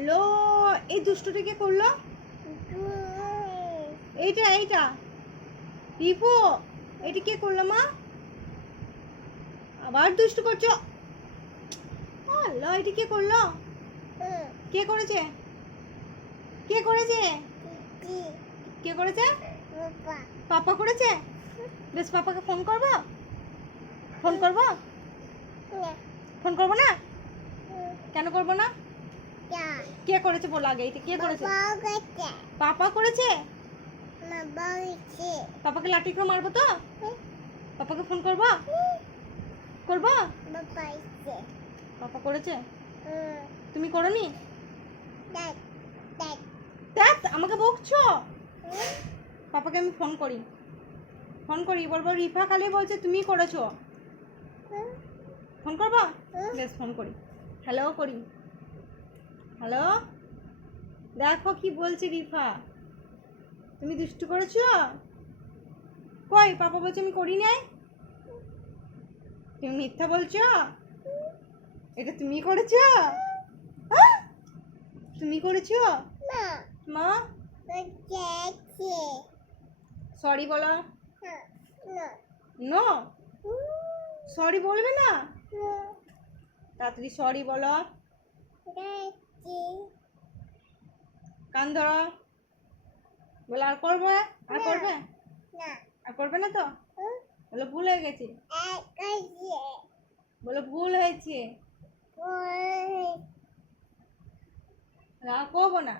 Hello, এই দুষ্টুটা কে করলো? এইটা এইটা রিপো, এটা কে করলো মা? আবার দুষ্টু করছো? আল্লাহ, এটা কে করলো? কে করেছে? কে করেছে? কে করেছে? পাপা করেছে? বেশ, পাপাকে ফোন করবো? ফোন করবো? ফোন করবো না? কেন করবো না? কে করেছে বলো আগে, এটা কে করেছে? পাপা করেছে? পাপাকে লাঠি করে মারবো তো? পাপাকে ফোন করবো? করবো? পাপা করেছে? তুমি করোনি? দেখ, আমাকে বকছো। পাপাকে আমি ফোন করি, বলবো রিফা খালি বলছে তুমি করেছো। ফোন করবো? বেশ, ফোন করি। হ্যালো করি। হ্যালো, দেখো কি বলছে রিফা, তুমি দুষ্টু করেছো? কই পাপা বলছে আমি করি নাই। তুমি মিথ্যা বলছো? এটা তুমি করেছো? তুমি করেছো? মা সরি বলো। নো, সরি বলবে না? তাড়াতাড়ি সরি বলো। কান ধরো, বলো আর করবে? আর করবে? আর করবে না তো? বলো ভুল হয়ে গেছে। বলো ভুল হয়েছে। রাগ করবো না।